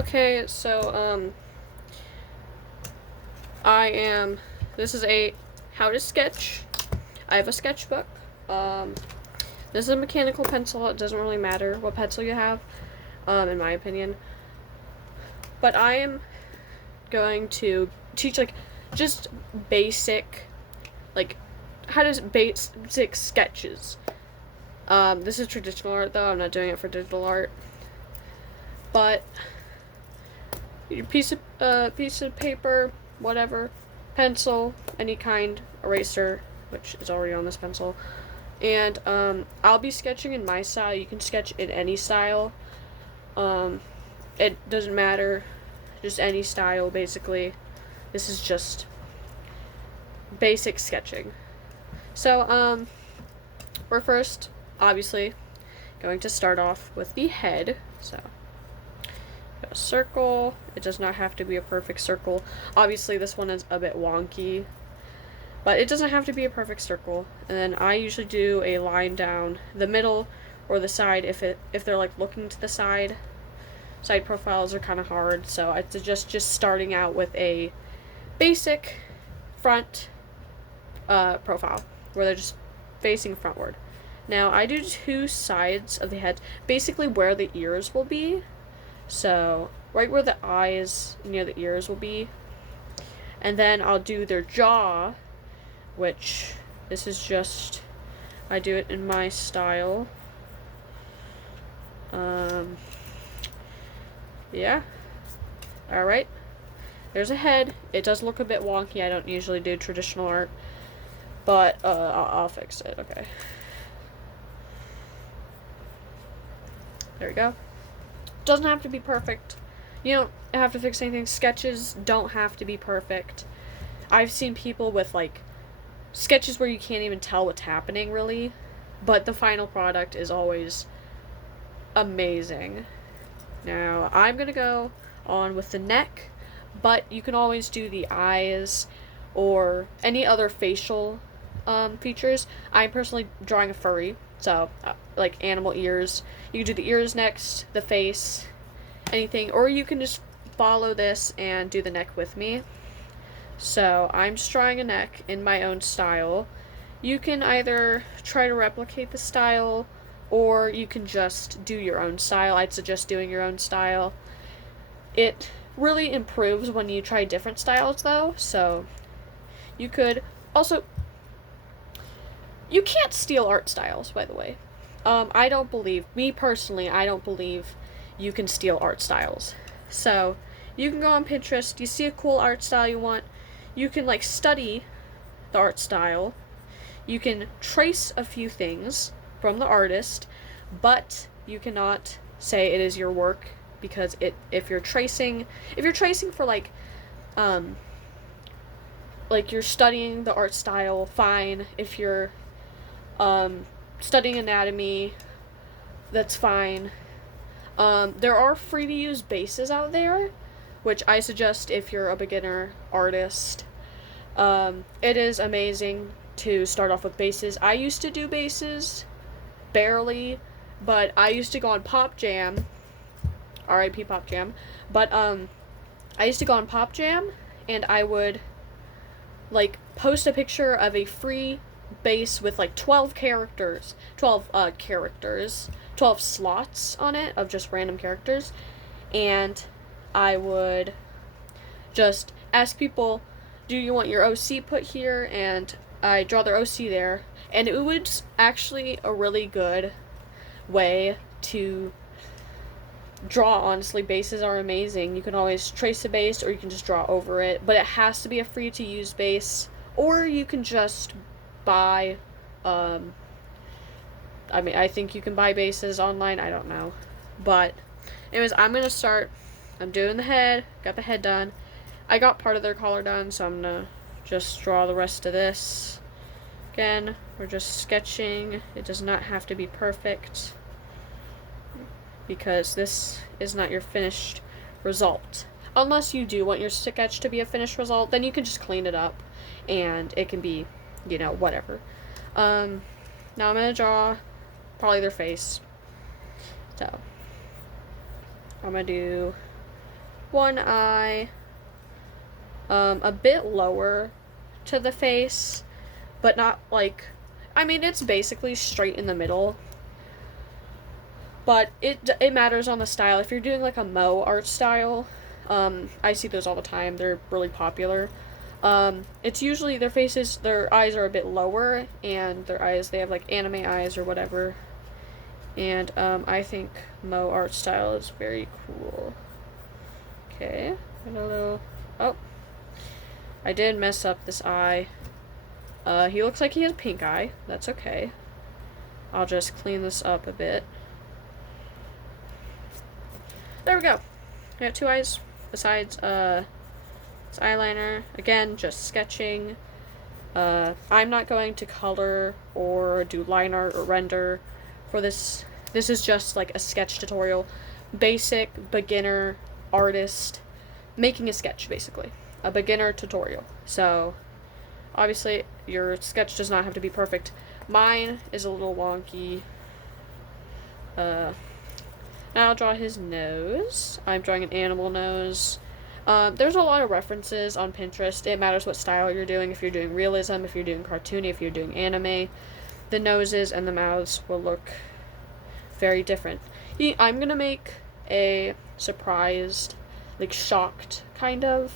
Okay, so, this is a how to sketch. I have a sketchbook. This is a mechanical pencil. It doesn't really matter what pencil you have, in my opinion. But I am going to teach, like, just basic, like, how to basic sketches. This is traditional art, though. I'm not doing it for digital art. But your piece of paper, whatever, pencil, any kind, eraser, which is already on this pencil, and I'll be sketching in my style. You can sketch in any style. It doesn't matter, just any style basically. This is just basic sketching. So we're first obviously going to start off with the head. So a circle. It does not have to be a perfect circle. Obviously this one is a bit wonky, but it doesn't have to be a perfect circle. And then I usually do a line down the middle or the side if they're like looking to the side. Side profiles are kind of hard, so I suggest just starting out with a basic front profile where they're just facing frontward. Now I do two sides of the head, basically where the ears will be. So right where the eyes near the ears will be. And then I'll do their jaw, which this is just, I do it in my style. Yeah. Alright. There's a head. It does look a bit wonky. I don't usually do traditional art. But I'll fix it. Okay. There we go. Doesn't have to be perfect. You don't have to fix anything. Sketches don't have to be perfect. I've seen people with like sketches where you can't even tell what's happening really, but the final product is always amazing. Now I'm gonna go on with the neck, but you can always do the eyes or any other facial features. I'm personally drawing a furry, so like animal ears. You can do the ears next, the face, anything, or you can just follow this and do the neck with me. So I'm just drawing a neck in my own style. You can either try to replicate the style, or you can just do your own style. I'd suggest doing your own style. It really improves when you try different styles, though, so you could also, you can't steal art styles, by the way. I don't believe you can steal art styles. So you can go on Pinterest, you see a cool art style you want, you can like study the art style, you can trace a few things from the artist, but you cannot say it is your work, because if you're tracing for like you're studying the art style, fine. If you're studying anatomy, that's fine. There are free to use bases out there, which I suggest if you're a beginner artist. It is amazing to start off with bases. I used to do bases, barely, but I used to go on Pop Jam, R.I.P. Pop Jam, but I used to go on Pop Jam, and I would like post a picture of a free base with like 12 slots on it of just random characters, and I would just ask people, do you want your OC put here? And I draw their OC there, and it was actually a really good way to draw. Honestly, bases are amazing. You can always trace a base, or you can just draw over it, but it has to be a free to use base, or you can just buy I think you can buy bases online, I don't know. But anyways, I'm doing the head, got the head done. I got part of their collar done, so I'm gonna just draw the rest of this. Again, we're just sketching. It does not have to be perfect, because this is not your finished result. Unless you do want your sketch to be a finished result, then you can just clean it up and it can be, whatever. Now I'm gonna draw probably their face. So I'm gonna do one eye, a bit lower to the face, but not like, I mean, it's basically straight in the middle, but it matters on the style. If you're doing like a Mo art style, I see those all the time. They're really popular. It's usually their eyes are a bit lower, and they have like anime eyes or whatever. And I think Mo art style is very cool. Okay, oh, I did mess up this eye. He looks like he has pink eye. That's okay. I'll just clean this up a bit. There we go. I got 2 eyes besides this eyeliner. Again, just sketching. I'm not going to color or do line art or render for this. This is just like a sketch tutorial. Basic, beginner, artist, making a sketch, basically. A beginner tutorial. So, obviously, your sketch does not have to be perfect. Mine is a little wonky. Now I'll draw his nose. I'm drawing an animal nose. There's a lot of references on Pinterest. It matters what style you're doing. If you're doing realism, if you're doing cartoony, if you're doing anime, the noses and the mouths will look very different. I'm gonna make a surprised, like shocked kind of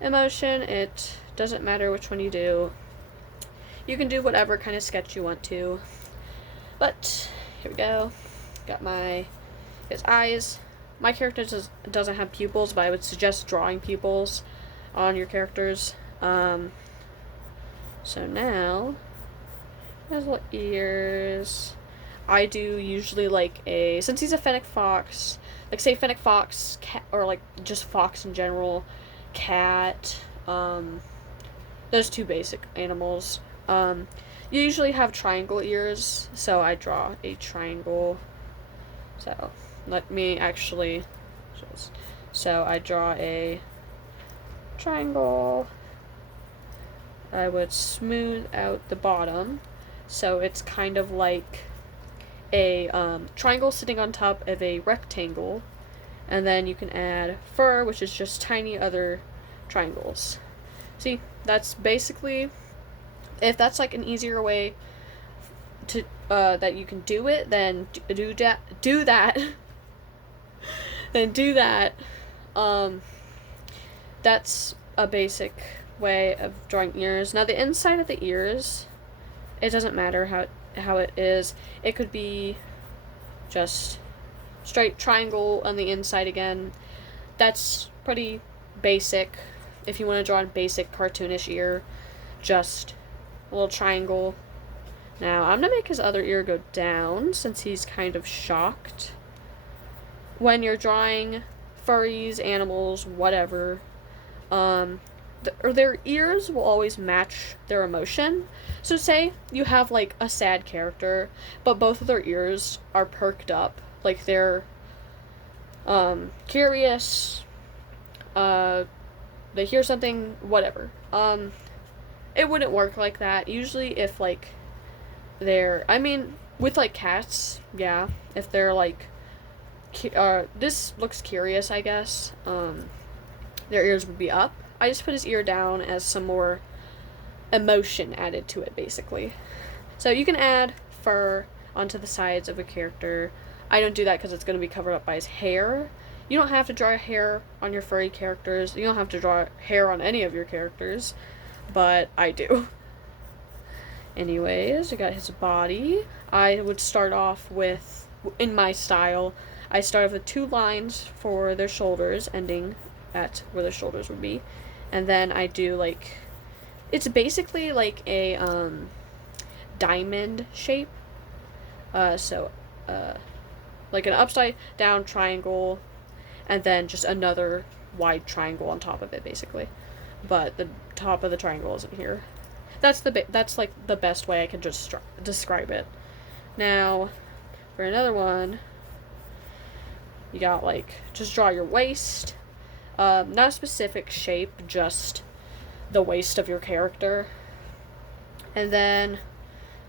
emotion. It doesn't matter which one you do. You can do whatever kind of sketch you want to. But here we go. Got his eyes. My character doesn't have pupils, but I would suggest drawing pupils on your characters. So now, his little ears. I do usually like since he's a fennec fox, like say fennec fox, cat, or like just fox in general, cat, those 2 basic animals. You usually have triangle ears, so I draw a triangle. So, let me actually, so I draw a triangle. I would smooth out the bottom, so it's kind of like a triangle sitting on top of a rectangle, and then you can add fur, which is just tiny other triangles. See, that's basically, if that's like an easier way to that you can do it, then do that then do that. That's a basic way of drawing ears. Now the inside of the ears, it doesn't matter how it is. It could be just straight triangle on the inside again. That's pretty basic. If you want to draw a basic cartoonish ear, just a little triangle. Now I'm gonna make his other ear go down since he's kind of shocked. When you're drawing furries, animals, whatever, their ears will always match their emotion. So say you have like a sad character, but both of their ears are perked up, like they're curious, they hear something, whatever. It wouldn't work like that. Usually if like with like cats, yeah, if they're like this looks curious, I guess, their ears would be up. I just put his ear down as some more emotion added to it, basically. So you can add fur onto the sides of a character. I don't do that because it's going to be covered up by his hair. You don't have to draw hair on your furry characters. You don't have to draw hair on any of your characters, but I do. Anyways, I got his body. I would start off with, in my style, I start off with 2 lines for their shoulders, ending at where their shoulders would be. And then I do like, it's basically like a diamond shape. Like an upside down triangle, and then just another wide triangle on top of it, basically. But the top of the triangle isn't here. That's like the best way I can just describe it. Now, for another one, you got like, just draw your waist. Not a specific shape, just the waist of your character. And then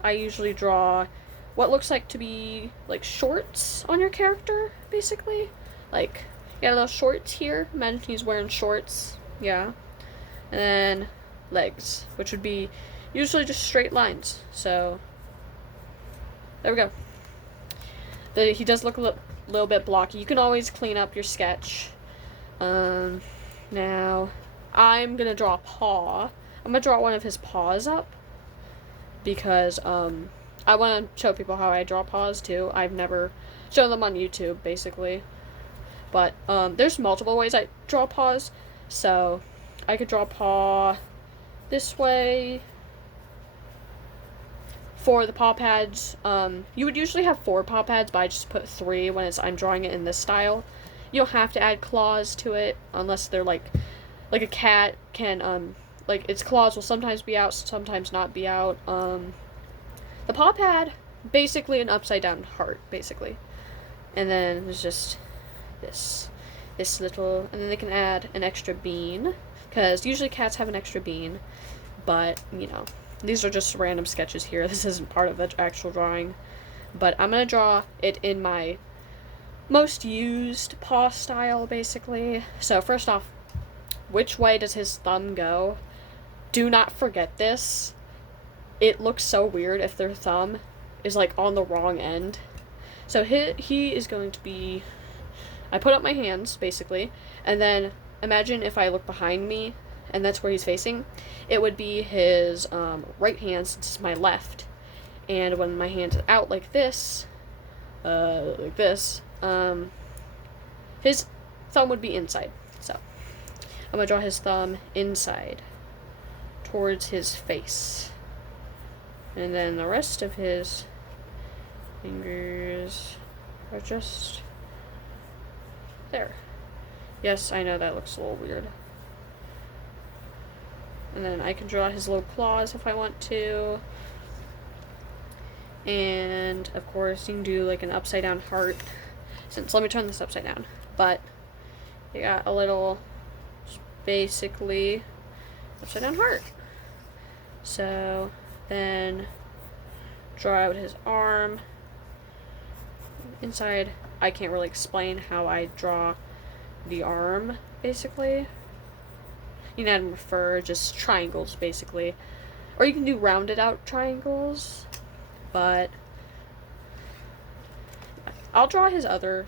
I usually draw what looks like to be like shorts on your character, basically. Like, Got little shorts here. Imagine he's wearing shorts. Yeah. And then legs, which would be usually just straight lines. So there we go. He does look a little bit blocky. You can always clean up your sketch. Now I'm gonna draw a paw. I'm gonna draw one of his paws up because I want to show people how I draw paws too. I've never shown them on YouTube basically, but there's multiple ways I draw paws. So I could draw a paw this way. For the paw pads, you would usually have 4 paw pads, but I just put 3 when I'm drawing it in this style. You don't have to add claws to it unless they're like a cat can like its claws will sometimes be out, sometimes not be out. The paw pad, basically an upside down heart, basically, and then there's just this little, and then they can add an extra bean because usually cats have an extra bean, but you know. These are just random sketches here. This isn't part of the actual drawing. But I'm going to draw it in my most used paw style, basically. So first off, which way does his thumb go? Do not forget this. It looks so weird if their thumb is like on the wrong end. So he is going to be... I put up my hands, basically. And then imagine if I look behind me and that's where he's facing, it would be his right hand since it's my left. And when my hand is out like this, his thumb would be inside. So I'm going to draw his thumb inside towards his face. And then the rest of his fingers are just there. Yes, I know that looks a little weird. And then I can draw his little claws if I want to. And, of course, you can do, like, an upside-down heart. Let me turn this upside down. But you got a little, basically, upside-down heart. So, then draw out his arm. Inside, I can't really explain how I draw the arm, basically. You can add more fur, just triangles, basically. Or you can do rounded out triangles. But I'll draw his other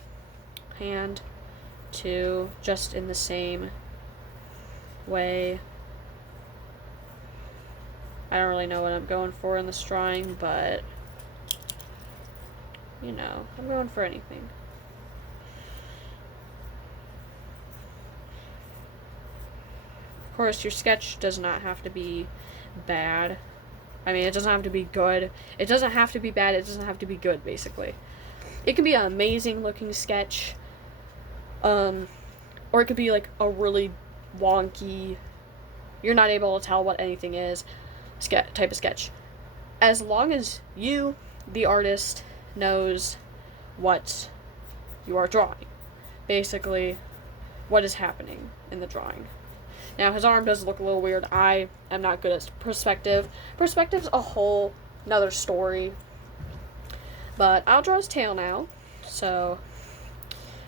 hand, too, just in the same way. I don't really know what I'm going for in this drawing, but, you know, I'm going for anything. Of course, your sketch does not have to be bad. I mean, it doesn't have to be good. It doesn't have to be bad. It doesn't have to be good, basically. It can be an amazing looking sketch. Or it could be like a really wonky, you're not able to tell what anything is, type of sketch. As long as you, the artist, knows what you are drawing. Basically, what is happening in the drawing. Now, his arm does look a little weird. I am not good at perspective. Perspective's a whole another story. But I'll draw his tail now. So,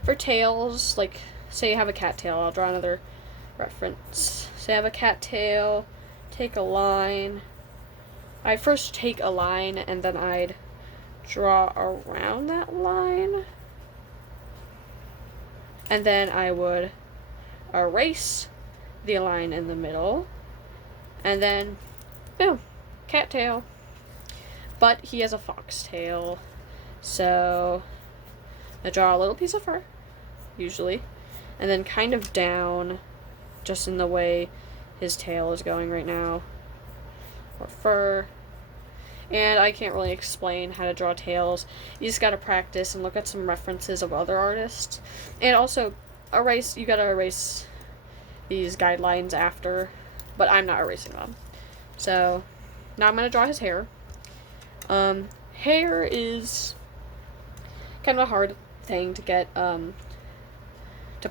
for tails, like, say you have a cat tail. I'll draw another reference. Say I have a cat tail. Take a line. I first take a line, and then I'd draw around that line. And then I would erase the line in the middle, and then boom, cat tail. But he has a fox tail, so I draw a little piece of fur, usually, and then kind of down, just in the way his tail is going right now, or fur. And I can't really explain how to draw tails. You just gotta practice and look at some references of other artists, and also you gotta erase these guidelines after, but I'm not erasing them. So now I'm going to draw his hair. Hair is kind of a hard thing to get, to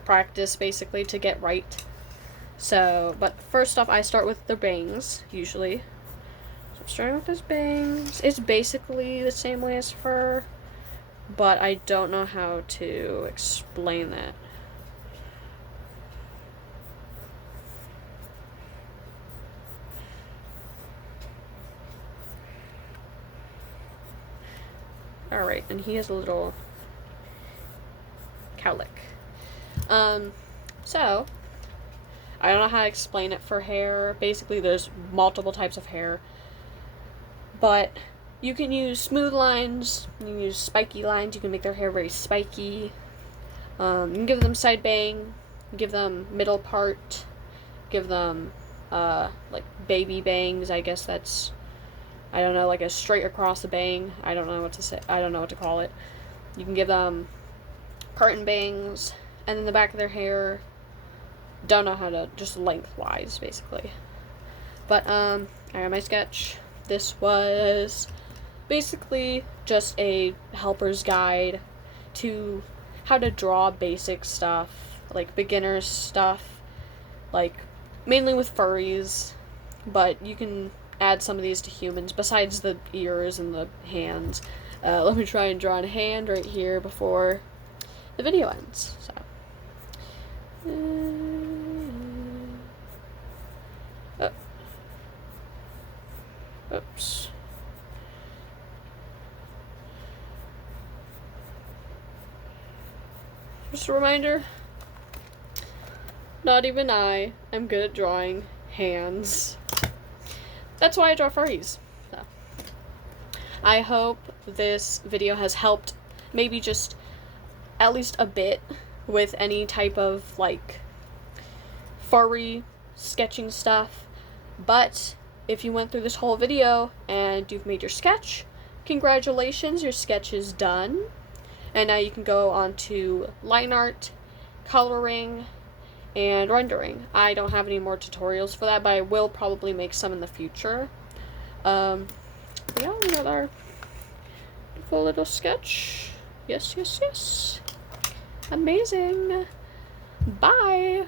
practice, basically, to get right. So, but first off, I start with the bangs, usually. So I'm starting with his bangs. It's basically the same way as fur, but I don't know how to explain that. Alright, and he has a little cowlick. So, I don't know how to explain it for hair. Basically, there's multiple types of hair. But you can use smooth lines, you can use spiky lines, you can make their hair very spiky. You can give them side bang, give them middle part, give them, like, baby bangs, I guess that's, I don't know, like a straight across the bang. I don't know what to say, I don't know what to call it. You can give them curtain bangs, and then the back of their hair, don't know how to, just lengthwise, basically. But, I got my sketch. This was basically just a helper's guide to how to draw basic stuff, like beginner's stuff, like mainly with furries, but you can add some of these to humans besides the ears and the hands. Let me try and draw a hand right here before the video ends. So. Oops. Just a reminder, not even I am good at drawing hands. That's why I draw furries. So. I hope this video has helped maybe just at least a bit with any type of, like, furry sketching stuff. But if you went through this whole video and you've made your sketch, congratulations, your sketch is done. And now you can go on to line art, coloring, and rendering. I don't have any more tutorials for that, but I will probably make some in the future. Yeah, we got our beautiful little sketch. Yes, yes, yes. Amazing. Bye.